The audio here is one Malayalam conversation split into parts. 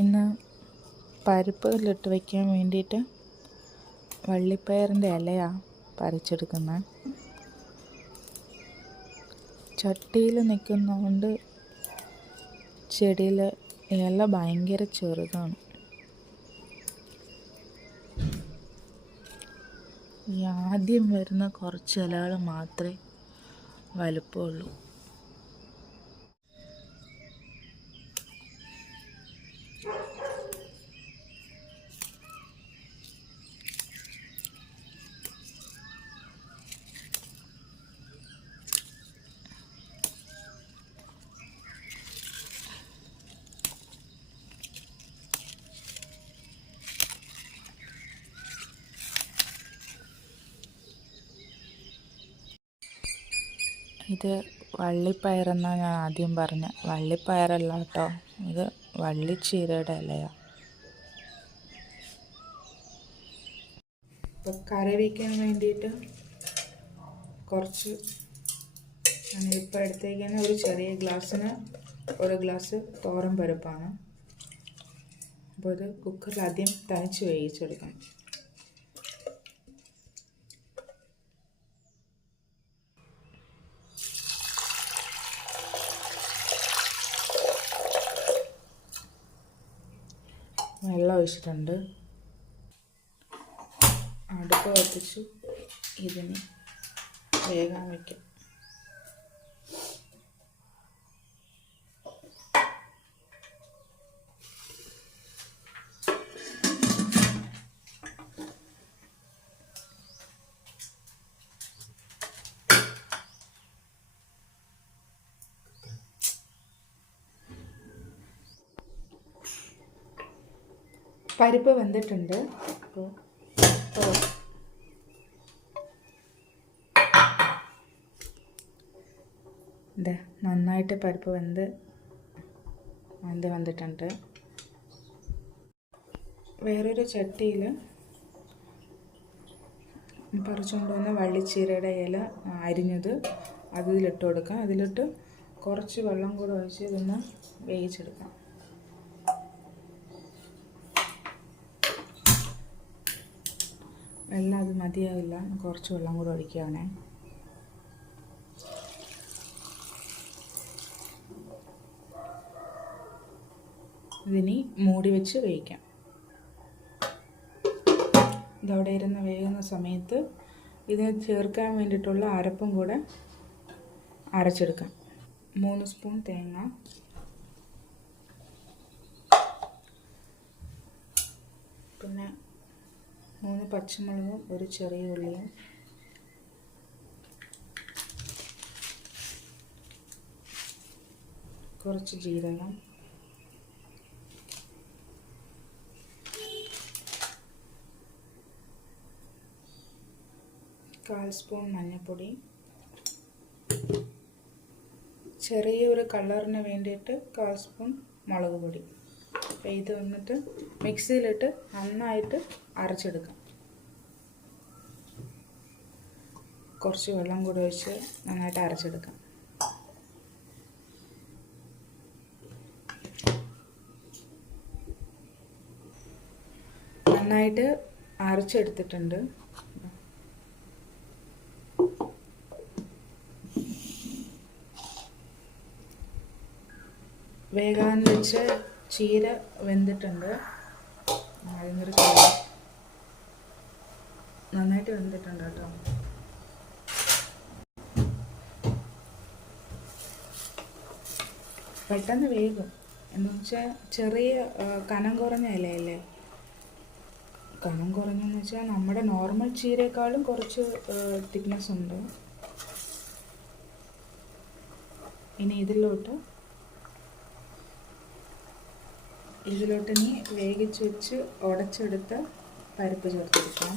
ഇന്ന് പരിപ്പിലിട്ട് വയ്ക്കാൻ വേണ്ടിയിട്ട് വള്ളിപ്പയറിൻ്റെ ഇലയാണ് പറിച്ചെടുക്കുന്നത്. ചട്ടിയിൽ നിൽക്കുന്നതുകൊണ്ട് ചെടിയിൽ ഇല ഭയങ്കര ചെറുതാണ്. ഈ ആദ്യം വരുന്ന കുറച്ച് ഇലകൾ മാത്രമേ വലുപ്പമുള്ളൂ. ഇത് വള്ളിപ്പയറെന്നാണ് ഞാൻ ആദ്യം പറഞ്ഞത്. വള്ളിപ്പയറല്ല കേട്ടോ, ഇത് വള്ളിച്ചീരയുടെ ഇലയാണ്. ഇപ്പോൾ കറി വയ്ക്കാൻ വേണ്ടിയിട്ട് കുറച്ച് ഞാനിപ്പോൾ എടുത്തേക്കുന്ന ഒരു ചെറിയ ഗ്ലാസ്സിന് 1 ഗ്ലാസ് തോരൻ പരിപ്പാണ്. അപ്പോൾ ഇത് കുക്കറിൽ ആദ്യം തനിച്ച് വേവിച്ചെടുക്കണം. വെള്ളം ഒഴിച്ചിട്ടുണ്ട്. അടുപ്പ് കത്തിച്ചു ഇതിന് വേഗം വയ്ക്കാം. പരിപ്പ് വെന്തിട്ടുണ്ട്. അപ്പോൾ ഇതാ നന്നായിട്ട് പരിപ്പ് വന്നിട്ടുണ്ട്. വേറൊരു ചട്ടിയിൽ പറിച്ചുകൊണ്ട് വന്ന വള്ളിച്ചീരയുടെ ഇല അരിഞ്ഞത് അതിലിട്ട് കൊടുക്കാം. അതിലിട്ട് കുറച്ച് വെള്ളം കൂടെ ഒഴിച്ച് ഇതൊന്ന് വേവിച്ചെടുക്കാം. വെള്ളം അത് മതിയാവില്ല, കുറച്ച് വെള്ളം കൂടെ ഒഴിക്കുകയാണേ. ഇതിനി മൂടി വെച്ച് വേവിക്കാം. ഇതവിടെ ഇരുന്ന് വേകുന്ന സമയത്ത് ഇതിന് ചേർക്കാൻ വേണ്ടിയിട്ടുള്ള അരപ്പും കൂടെ അരച്ചെടുക്കാം. 3 സ്പൂൺ തേങ്ങ, പിന്നെ 3 പച്ചമുളകും 1 ചെറിയ ഉള്ളിയും, കുറച്ച് ജീരകം, 1/4 സ്പൂൺ മഞ്ഞൾപ്പൊടി, ചെറിയൊരു കളറിന് വേണ്ടിയിട്ട് 1/4 സ്പൂൺ മുളക് പൊടി. അപ്പോൾ ഇത് വന്നിട്ട് മിക്സിയിലിട്ട് നന്നായിട്ട് അരച്ചെടുക്കാം. കുറച്ച് വെള്ളം കൂടി ഒഴിച്ച് നന്നായിട്ട് അരച്ചെടുക്കാം. നന്നായിട്ട് അരച്ചെടുത്തിട്ടുണ്ട്. വേകാൻ വെച്ച ചീര വെന്തിട്ടുണ്ട്. അതിനൊരു നന്നായിട്ട് വെന്തിട്ടുണ്ട് കേട്ടോ. പെട്ടെന്ന് വേകും. എന്ന് വെച്ചാൽ ചെറിയ കനം കുറഞ്ഞ ഇലയല്ലേ. കനം കുറഞ്ഞെന്ന് വെച്ചാൽ നമ്മുടെ നോർമൽ ചീരയെക്കാളും കുറച്ച് തിക്നെസ് ഉണ്ട്. ഇനി ഇതിലോട്ട് ഇനി വേവിച്ച് വെച്ച് ഉടച്ചെടുത്ത് പരിപ്പ് ചേർത്തെടുക്കാം.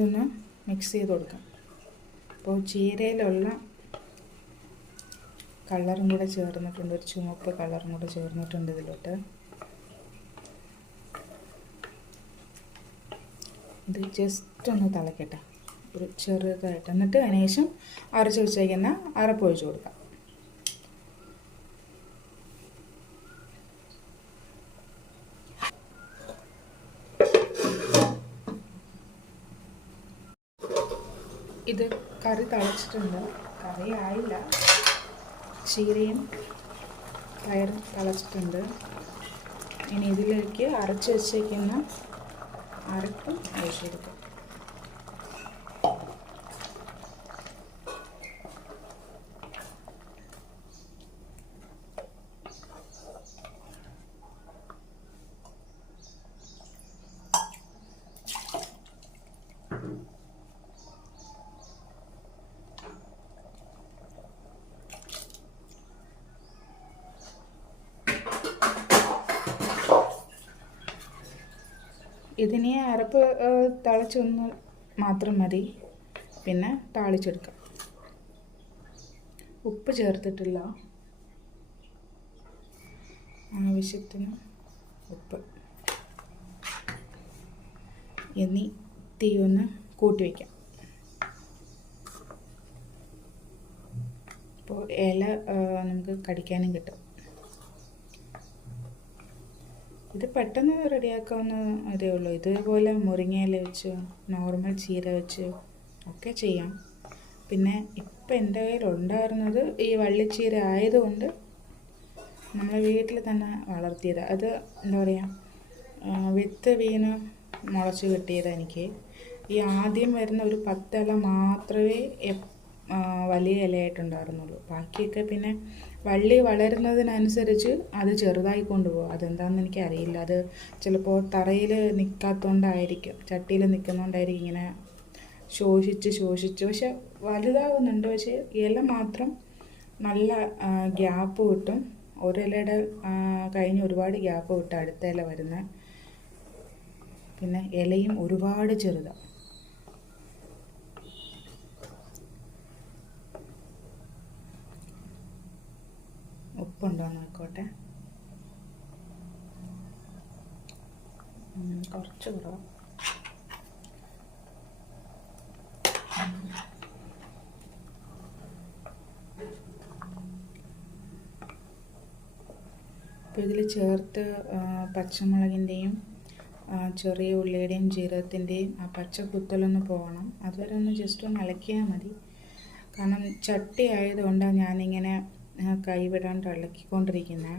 ഇതൊന്ന് മിക്സ് ചെയ്ത് കൊടുക്കാം. അപ്പോൾ ചീരയിലുള്ള കളറും കൂടെ ചേർന്നിട്ടുണ്ട്, ഒരു ചുവപ്പ് കളറും കൂടെ ചേർന്നിട്ടുണ്ട് ഇതിലോട്ട്. ഇത് ജസ്റ്റ് ഒന്ന് തിളക്കട്ടെ ഒരു ചെറുതായിട്ട്. എന്നിട്ട് അതിന് ശേഷം അരച്ച് വെച്ചേക്കുന്ന അരപ്പ് ഒഴിച്ച് കൊടുക്കാം. ഇത് കറി തിളച്ചിട്ടുണ്ട്. കറി ആയില്ല, ചീരയും പയറും തിളച്ചിട്ടുണ്ട്. ഇനി ഇതിലേക്ക് അരച്ച് വെച്ചേക്കുന്ന അരപ്പ് ഒഴിച്ചെടുക്കും. ഇതിനെ അരപ്പ് തിളച്ചൊന്ന് മാത്രം മതി, പിന്നെ താളിച്ചെടുക്കാം. ഉപ്പ് ചേർത്തിട്ടില്ല, ആവശ്യത്തിന് ഉപ്പ്. ഇനി തീ ഒന്ന് കൂട്ടി വയ്ക്കാം. അപ്പോൾ ഇല നമുക്ക് കടിക്കാനും കിട്ടും. ഇത് പെട്ടെന്ന് റെഡിയാക്കാവുന്ന അതേ ഉള്ളൂ. ഇതേപോലെ മുരിങ്ങയില വെച്ച് നോർമൽ ചീര വെച്ച് ഒക്കെ ചെയ്യാം. പിന്നെ ഇപ്പം എൻ്റെ കയ്യിലുണ്ടായിരുന്നത് ഈ വള്ളിച്ചീര ആയതുകൊണ്ട് നമ്മൾ വീട്ടിൽ തന്നെ വളർത്തിയത്. അത് എന്താ പറയുക, വിത്ത് വീണ് മുളച്ച് കിട്ടിയത് എനിക്ക്. ഈ ആദ്യം വരുന്ന ഒരു 10 ഇല മാത്രമേ വലിയ ഇലയായിട്ടുണ്ടായിരുന്നുള്ളൂ. ബാക്കിയൊക്കെ പിന്നെ വള്ളി വളരുന്നതിനനുസരിച്ച് അത് ചെറുതായി കൊണ്ടുപോകും. അതെന്താണെന്ന് എനിക്കറിയില്ല. അത് ചിലപ്പോൾ തറയിൽ നിൽക്കാത്തതുകൊണ്ടായിരിക്കും, ചട്ടിയിൽ നിൽക്കുന്നതുകൊണ്ടായിരിക്കും ഇങ്ങനെ ശോഷിച്ച് പക്ഷെ വലുതാവുന്നുണ്ട്. പക്ഷേ ഇല മാത്രം നല്ല ഗ്യാപ്പ് കിട്ടും. ഒരിലയുടെ കഴിഞ്ഞ് ഒരുപാട് ഗ്യാപ്പ് കിട്ടും അടുത്ത ഇല വരുന്നത്. പിന്നെ ഇലയും ഒരുപാട് ചെറുതാണ്. ഉപ്പുണ്ടോ നോക്കോട്ടെ. കുറച്ച് കുറവ്. അപ്പോൾ ഇതിൽ ചേർത്ത് പച്ചമുളകിൻ്റെയും ചെറിയ ഉള്ളിയുടെയും ജീരകത്തിൻ്റെയും ആ പച്ച കുത്തലൊന്ന് പോകണം. അതുവരെ ഒന്ന് ജസ്റ്റ് ഒന്ന് ഇളക്കിയാൽ മതി. കാരണം ചട്ടി ആയതുകൊണ്ടാണ് ഞാനിങ്ങനെ കൈ വിടാണ്ട് ഇളക്കിക്കൊണ്ടിരിക്കുന്നത്.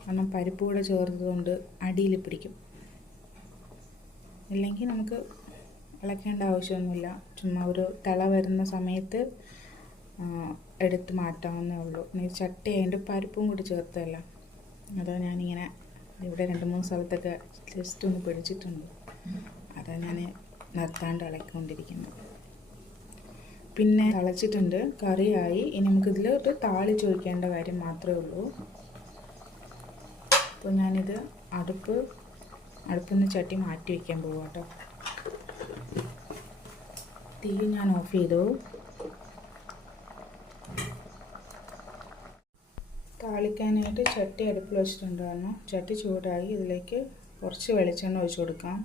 കാരണം പരിപ്പ് കൂടെ ചേർത്തതുകൊണ്ട് അടിയിൽ പിടിക്കും. ഇല്ലെങ്കിൽ നമുക്ക് ഇളക്കേണ്ട ആവശ്യമൊന്നുമില്ല. ചുമ്മാ ഒരു തിള വരുന്ന സമയത്ത് എടുത്ത് മാറ്റാവുന്നേ ഉള്ളൂ. ഈ ചട്ടി ആയതുകൊണ്ട് പരിപ്പും കൂടി ചേർത്തല്ല. അതാണ് ഞാനിങ്ങനെ ഇവിടെ 2-3 സ്ഥലത്തൊക്കെ ജസ്റ്റ് ഒന്ന് പിടിച്ചിട്ടുണ്ട്. അതാണ് ഞാൻ നിർത്താണ്ട് ഇളക്കിക്കൊണ്ടിരിക്കുന്നത്. പിന്നെ തിളച്ചിട്ടുണ്ട്, കറിയായി. ഇനി നമുക്കിതിൽ ഒരു താളിച്ചൊഴിക്കേണ്ട കാര്യം മാത്രമേ ഉള്ളൂ. അപ്പോൾ ഞാനിത് അടുപ്പിൽ നിന്ന് ചട്ടി മാറ്റി വയ്ക്കാൻ പോവാം കേട്ടോ. തീ ഞാൻ ഓഫ് ചെയ്തു. താളിക്കാനായിട്ട് ചട്ടി അടുപ്പിൽ വെച്ചിട്ടുണ്ടായിരുന്നു. ചട്ടി ചൂടായി. ഇതിലേക്ക് കുറച്ച് വെളിച്ചെണ്ണ ഒഴിച്ചു കൊടുക്കാം.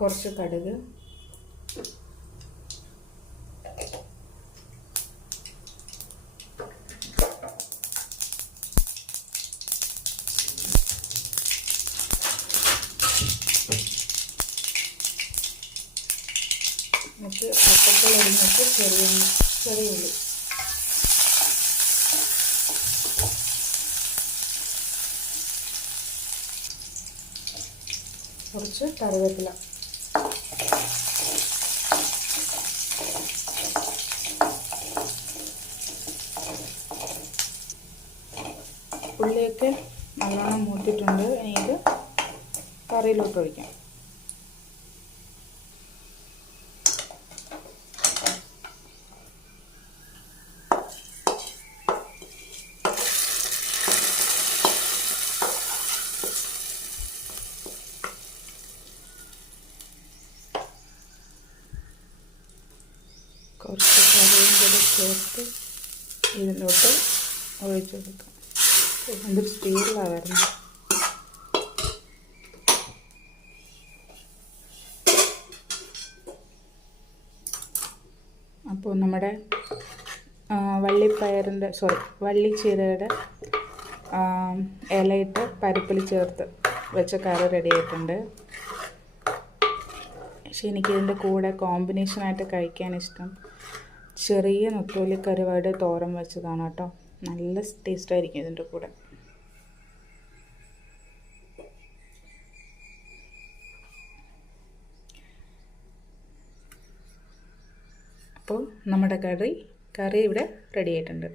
കുറച്ച് കടുക്, എന്നിട്ട് അപ്പത്തിൽ അരിഞ്ഞിട്ട് ചെറിയ ഉള്ളി, കുറച്ച് കറിവേപ്പില, ഉള്ളിയൊക്കെ നല്ലോണം മൂത്തിട്ടുണ്ട്. ഇനി ഇത് കറിയിലോട്ട് ഒഴിക്കാം. ചേർത്ത് ഇതിലോട്ട് ഒഴിച്ചു കൊടുക്കാം. എന്തൊരു സ്പീഡിലാണ് വരുന്നത്. അപ്പോൾ നമ്മുടെ വള്ളിച്ചീരയുടെ ഇലയിട്ട് പരിപ്പിൽ ചേർത്ത് വെച്ച കറി റെഡി ആയിട്ടുണ്ട്. പക്ഷെ എനിക്കിതിൻ്റെ കൂടെ കോമ്പിനേഷനായിട്ട് കഴിക്കാൻ ഇഷ്ടം ചെറിയ നെത്തോലി കരുവാട് തോരൻ വെച്ചതാണ് കേട്ടോ. നല്ല ടേസ്റ്റായിരിക്കും ഇതിൻ്റെ കൂടെ. അപ്പോൾ നമ്മുടെ കറി ഇവിടെ റെഡി ആയിട്ടുണ്ട്.